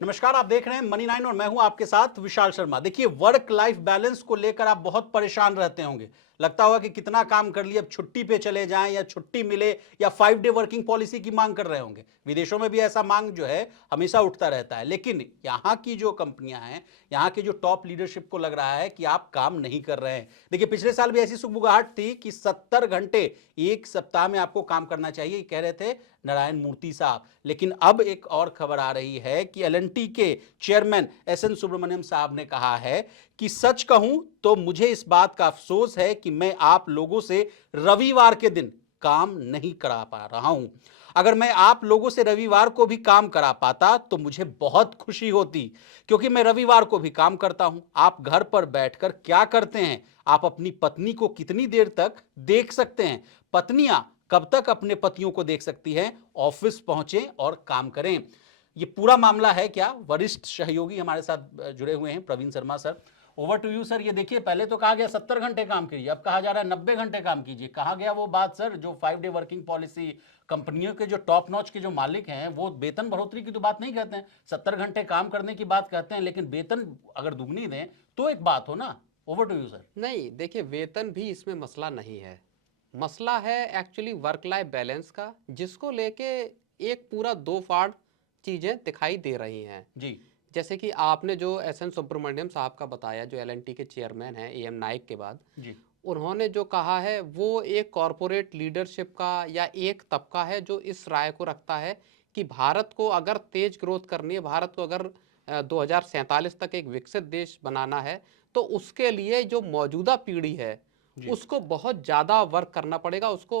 नमस्कार, आप देख रहे हैं मनी 9 और मैं हूं आपके साथ विशाल शर्मा। देखिए, वर्क लाइफ बैलेंस को लेकर आप बहुत परेशान रहते होंगे। लगता होगा कि कितना काम कर लिया, अब छुट्टी पे चले जाएं या छुट्टी मिले, या 5 डे वर्किंग पॉलिसी की मांग कर रहे होंगे। विदेशों में भी ऐसा मांग जो है हमेशा उठता रहता है, लेकिन यहाँ की जो कंपनियां हैं, यहाँ के जो टॉप लीडरशिप को लग रहा है कि आप काम नहीं कर रहे हैं। देखिए, पिछले साल भी ऐसी सुगबुगाहट थी कि 70 घंटे एक सप्ताह में आपको काम करना चाहिए, कह रहे थे नारायण मूर्ति साहब। लेकिन अब एक और खबर आ रही है कि एल&टी के चेयरमैन एस.एन. सुब्रमण्यम साहब ने कहा है कि सच कहूं तो मुझे इस बात का अफसोस है कि मैं आप लोगों से रविवार के दिन काम नहीं करा पा रहा हूं। अगर मैं आप लोगों से रविवार को भी काम करा पाता तो मुझे बहुत खुशी होती, क्योंकि मैं रविवार को भी काम करता हूं। आप घर पर बैठकर क्या करते हैं? आप अपनी पत्नी को कितनी देर तक देख सकते हैं? पत्नियां कब तक अपने पतियों को देख सकती हैं? ऑफिस पहुंचे और काम करें। ये पूरा मामला है क्या? वरिष्ठ सहयोगी हमारे साथ जुड़े हुए हैं, Praveen Sharma sir. Over to you sir. ये देखिए, पहले तो कहा गया 70 घंटे काम कीजिए, अब कहा जा रहा है 90 घंटे काम कीजिए। कहा गया वो बात सर जो 5 डे वर्किंग पॉलिसी, कंपनियों के जो टॉप नॉच के जो मालिक हैं वो वेतन बढ़ोतरी की तो बात नहीं कहते हैं, 70 घंटे काम करने की बात कहते हैं, लेकिन वेतन अगर दुगनी दें तो एक बात हो ना। Over to you sir. नहीं, देखिए, वेतन भी इसमें मसला नहीं है। मसला है एक्चुअली वर्क लाइफ बैलेंस का, जिसको लेके एक पूरा दो फाड़ चीज़ें दिखाई दे रही हैं। जी जैसे कि आपने जो एस.एन. सुब्रमण्यम साहब का बताया, जो एल&टी के चेयरमैन हैं ए.एम. नाइक के बाद, जी उन्होंने जो कहा है वो एक कॉरपोरेट लीडरशिप का या एक तबका है जो इस राय को रखता है कि भारत को अगर तेज ग्रोथ करनी है, भारत को अगर 2047 तक एक विकसित देश बनाना है, तो उसके लिए जो मौजूदा पीढ़ी है जी उसको बहुत ज़्यादा वर्क करना पड़ेगा, उसको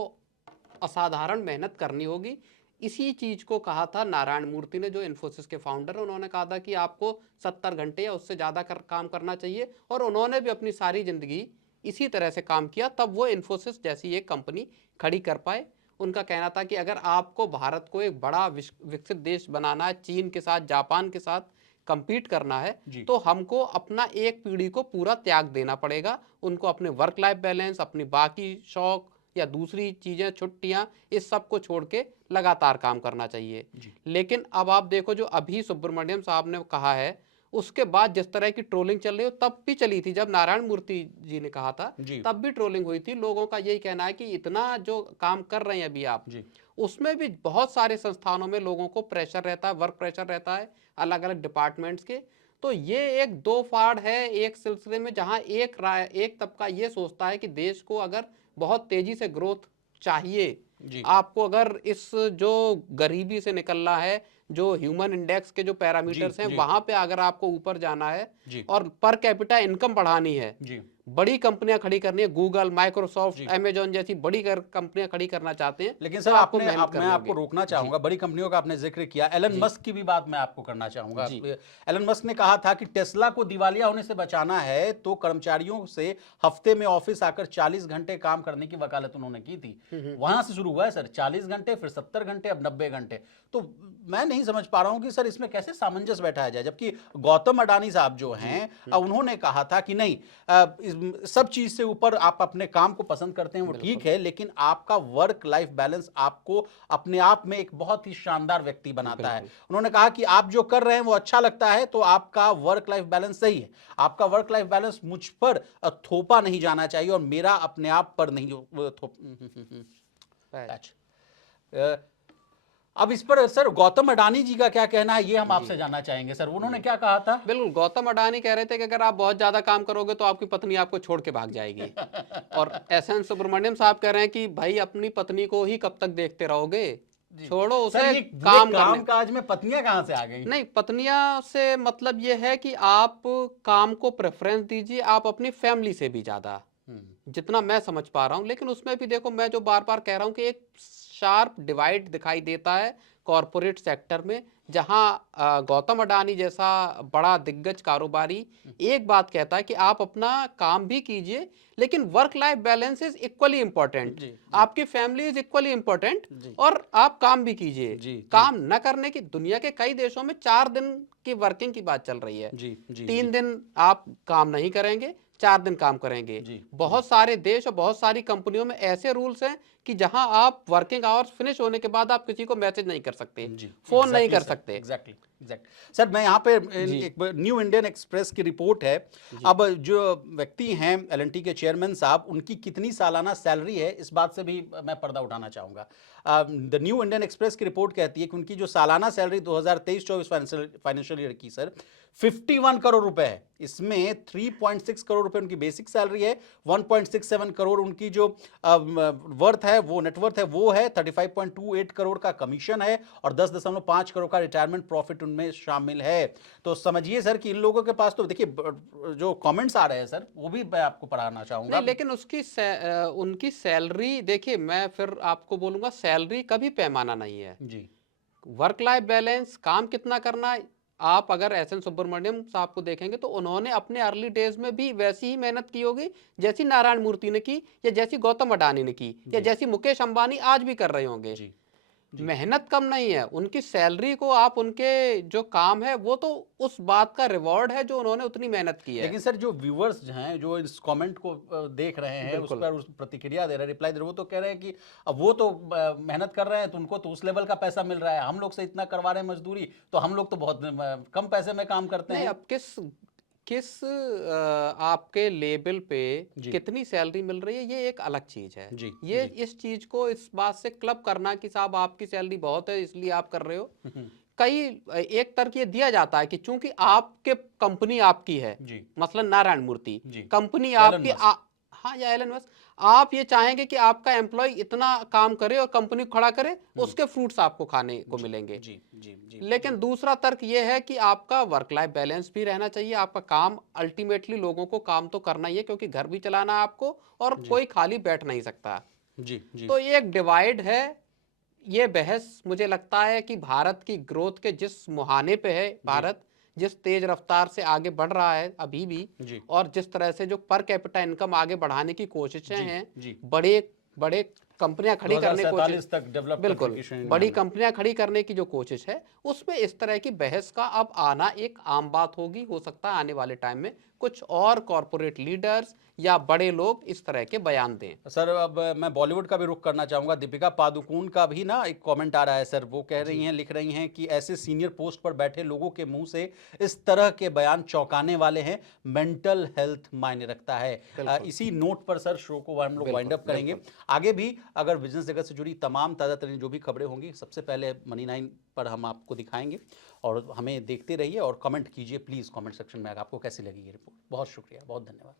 असाधारण मेहनत करनी होगी। इसी चीज़ को कहा था नारायण मूर्ति ने, जो इन्फोसिस के फाउंडर। उन्होंने कहा था कि आपको 70 घंटे या उससे ज़्यादा काम करना चाहिए, और उन्होंने भी अपनी सारी ज़िंदगी इसी तरह से काम किया, तब वो इन्फोसिस जैसी एक कंपनी खड़ी कर पाए। उनका कहना था कि अगर आपको भारत को एक बड़ा विकसित देश बनाना है, चीन के साथ, जापान के साथ compete करना है, जी तो हमको अपना एक पीढ़ी को पूरा त्याग देना पड़ेगा। उनको अपने वर्क लाइफ बैलेंस, अपनी बाकी शौक या दूसरी चीज़ें, छुट्टियां, इस सब को छोड़ के लगातार काम करना चाहिए। जी लेकिन अब आप देखो, जो अभी सुब्रमण्यम साहब ने कहा है, उसके बाद जिस तरह की ट्रोलिंग चल रही हो, तब भी चली थी जब नारायण मूर्ति जी ने कहा था, जी तब भी ट्रोलिंग हुई थी। लोगों का यही कहना है कि इतना जो काम कर रहे हैं अभी आप, जी उसमें भी बहुत सारे संस्थानों में लोगों को प्रेशर रहता है, वर्क प्रेशर रहता है, अलग अलग डिपार्टमेंट्स के। तो ये एक दो फाड़ है एक सिलसिले में, जहां एक तबका ये सोचता है कि देश को अगर बहुत तेजी से ग्रोथ चाहिए, जी आपको अगर इस जो गरीबी से निकलना है, जो ह्यूमन इंडेक्स के जो जी पैरामीटर्स हैं जी वहां पे अगर आपको ऊपर जाना है जी और पर कैपिटा इनकम बढ़ानी है, जी बड़ी कंपनियां खड़ी करनी है, गूगल, माइक्रोसॉफ्ट, जी अमेजॉन जैसी बड़ी कंपनियां खड़ी करना चाहते हैं, लेकिन तो सर आपको आपने मेहनत मैं करनी आपको होगी। रोकना जी। चाहूंगा। बड़ी कंपनियों का आपने जिक्र किया, एलन जी। मस्क की भी बात मैं आपको करना चाहूंगा। जी। एलन मस्क ने कहा था कि टेस्ला को दिवालिया होने से बचाना है तो कर्मचारियों से हफ्ते में ऑफिस आकर 40 घंटे काम करने की वकालत उन्होंने की थी। वहां से शुरू हुआ है सर, 40 घंटे, फिर 70 घंटे, अब 90 घंटे। तो मैं नहीं समझ पा रहा हूं कि सर इसमें कैसे सामंजस्य बैठाया जाए, जबकि गौतम अडानी साहब जो जी। हैं उन्होंने कहा था कि नहीं, सब चीज से ऊपर आप अपने काम को पसंद करते हैं वो ठीक बिल्कुल। है, लेकिन आपका वर्क लाइफ बैलेंस आपको अपने आप में एक बहुत ही शानदार व्यक्ति बनाता है। बिल्कुल। उन्होंने कहा कि आप जो कर रहे हैं वो अच्छा लगता है तो आपका वर्क लाइफ बैलेंस सही है। आपका वर्क लाइफ बैलेंस मुझ पर थोपा नहीं जाना चाहिए और मेरा अपने आप पर नहीं राइट। टच। अब इस पर सर गौतम अडानी जी का क्या कहना है, ये हम जी। आपसे जानना चाहेंगे सर। उन्होंने जी। क्या कहा था? बिल्कुल, गौतम अडानी कह रहे थे कि अगर आप बहुत ज्यादा काम करोगे तो आपकी पत्नी आपको छोड़ के भाग जाएगी। और एस.एन. सुब्रमण्यम साहब कह रहे हैं कि भाई, अपनी पत्नी को ही कब तक देखते रहोगे, जी छोड़ो सर, उसे ये पूरे काम करने। काम काज में पत्नियां कहां से आ गई? नहीं, पत्नियां से मतलब ये है कि आप काम को प्रेफरेंस दीजिए, आप अपनी फैमिली से भी ज्यादा, जितना मैं समझ पा रहा हूं। लेकिन उसमें भी देखो, मैं जो बार बार कह रहा हूं कि एक शार्प डिवाइड दिखाई देता है कॉरपोरेट सेक्टर में, जहां गौतम अडानी जैसा बड़ा दिग्गज कारोबारी एक बात कहता है कि आप अपना काम भी कीजिए, लेकिन work life balance is equally important, जी जी आपकी फैमिली इज इक्वली इंपॉर्टेंट, जी और आप काम भी कीजिए। जी जी काम न करने की, दुनिया के कई देशों में 4 दिन की वर्किंग की बात चल रही है, जी जी जी 3 दिन आप काम नहीं करेंगे, 4 दिन काम करेंगे। जी, बहुत सारे देश और बहुत सारी कंपनियों में ऐसे रूल्स हैं कि जहां आप वर्किंग आवर्स फिनिश होने के बाद आप किसी को मैसेज नहीं कर सकते, जी, फोन नहीं एग्जैक्टली कर सर, सकते। Exactly exact sir. मैं यहाँ पे जी एक न्यू इंडियन एक्सप्रेस की रिपोर्ट है। जी अब जो व्यक्ति हैं एलएनटी के चेयरमैन साहब, उनकी कितनी सालाना सैलरी है, इस बात से भी मैं पर्दा उठाना चाहूंगा। द न्यू इंडियन एक्सप्रेस की रिपोर्ट कहती है कि उनकी जो सालाना सैलरी 2023-24 फाइनेंशियल ईयर की सर 51 करोड़ रुपए है। इसमें 3.6 करोड़ रुपए उनकी बेसिक सैलरी है, 1.67 करोड़ उनकी जो वर्थ है, वो नेटवर्थ है वो है, 35.28 करोड़ का कमीशन है और 10.5 करोड़ का रिटायरमेंट प्रॉफिट उनमें शामिल है। तो समझिए सर कि इन लोगों के पास तो देखिए जो कमेंट्स आ रहे हैं सर, वो भी मैं आपको पढ़ाना चाहूंगा। नहीं, लेकिन उनकी सैलरी देखिए, मैं फिर आपको बोलूंगा सैलरी कभी पैमाना नहीं है। जी वर्क लाइफ बैलेंस, काम कितना करना है, आप अगर एस.एन. सुब्रमण्यम साहब को देखेंगे तो उन्होंने अपने अर्ली डेज में भी वैसी ही मेहनत की होगी जैसी नारायण मूर्ति ने की, या जैसी गौतम अडानी ने की, या जी जैसी मुकेश अंबानी आज भी कर रहे होंगे। जी जी मेहनत कम नहीं है उनकी, सैलरी को आप उनके जो काम है वो तो उस बात का रिवॉर्ड है जो उन्होंने उतनी मेहनत की है। लेकिन सर जो व्यूअर्स हैं, जो इस कमेंट को देख रहे हैं, उस बिल्कुल। पर उस प्रतिक्रिया दे रहे हैं, रिप्लाई दे रहे हैं, वो तो कह रहे हैं कि अब वो तो मेहनत कर रहे हैं तो उनको तो उस लेवल का पैसा मिल रहा है, हम लोग से इतना करवा रहे हैं मजदूरी, तो हम लोग तो बहुत कम पैसे में काम करते नहीं, हैं। अब किस किस आपके लेवल पे जी कितनी सैलरी मिल रही है ये एक अलग चीज है। जी ये जी इस चीज को इस बात से क्लब करना कि साहब आपकी सैलरी बहुत है इसलिए आप कर रहे हो, हम्म, कई एक तर्क ये दिया जाता है कि चूंकि आपके कंपनी आपकी है, जी मसलन नारायण मूर्ति जी कंपनी एलन आपकी मस्क। हाँ, या एलन मस्क, आप ये चाहेंगे कि आपका एम्प्लॉय इतना काम करे और कंपनी को खड़ा करे, उसके फ्रूट्स आपको खाने को मिलेंगे। जी जी जी लेकिन दूसरा तर्क ये है कि आपका वर्क लाइफ बैलेंस भी रहना चाहिए, आपका काम अल्टीमेटली लोगों को काम तो करना ही है क्योंकि घर भी चलाना है आपको, और जी कोई खाली बैठ नहीं सकता। जी जी तो ये एक डिवाइड है। ये बहस मुझे लगता है कि भारत की ग्रोथ के जिस मुहाने पे है भारत, जिस तेज रफ्तार से आगे बढ़ रहा है अभी भी, जी और जिस तरह से जो पर कैपिटा इनकम आगे बढ़ाने की कोशिशें जी हैं, जी बड़े बड़े कंपनियां खड़ी करने की कोशिश, 2047 तक डेवलप बिल्कुल कंट्री की श्रेणी में बड़ी आना। कंपनियां खड़ी करने की जो कोशिश है, उसमें इस तरह की बहस का अब आना एक आम बात होगी। हो सकता है आने वाले टाइम में कुछ और कॉरपोरेट लीडर्स या बड़े लोग इस तरह के बयान दें। सर अब मैं बॉलीवुड का भी रुख करना चाहूंगा। दीपिका पादुकोण का भी ना एक कमेंट आ रहा है सर, वो कह रही जी हैं, लिख रही हैं कि ऐसे सीनियर पोस्ट पर बैठे लोगों के मुंह से इस तरह के बयान चौंकाने वाले हैं, मेंटल हेल्थ मायने रखता है। बिल्कुल इसी नोट पर सर शो को हम लोग वाइंड बिल्कुल अप करेंगे। बिल्कुल। आगे भी अगर बिजनेस जगत से जुड़ी तमाम ताज़ा तरीन जो भी खबरें होंगी, सबसे पहले मनी 9 पर हम आपको दिखाएंगे, और हमें देखते रहिए और कमेंट कीजिए प्लीज़ कमेंट सेक्शन में आपको कैसी लगी ये रिपोर्ट। बहुत शुक्रिया, बहुत धन्यवाद।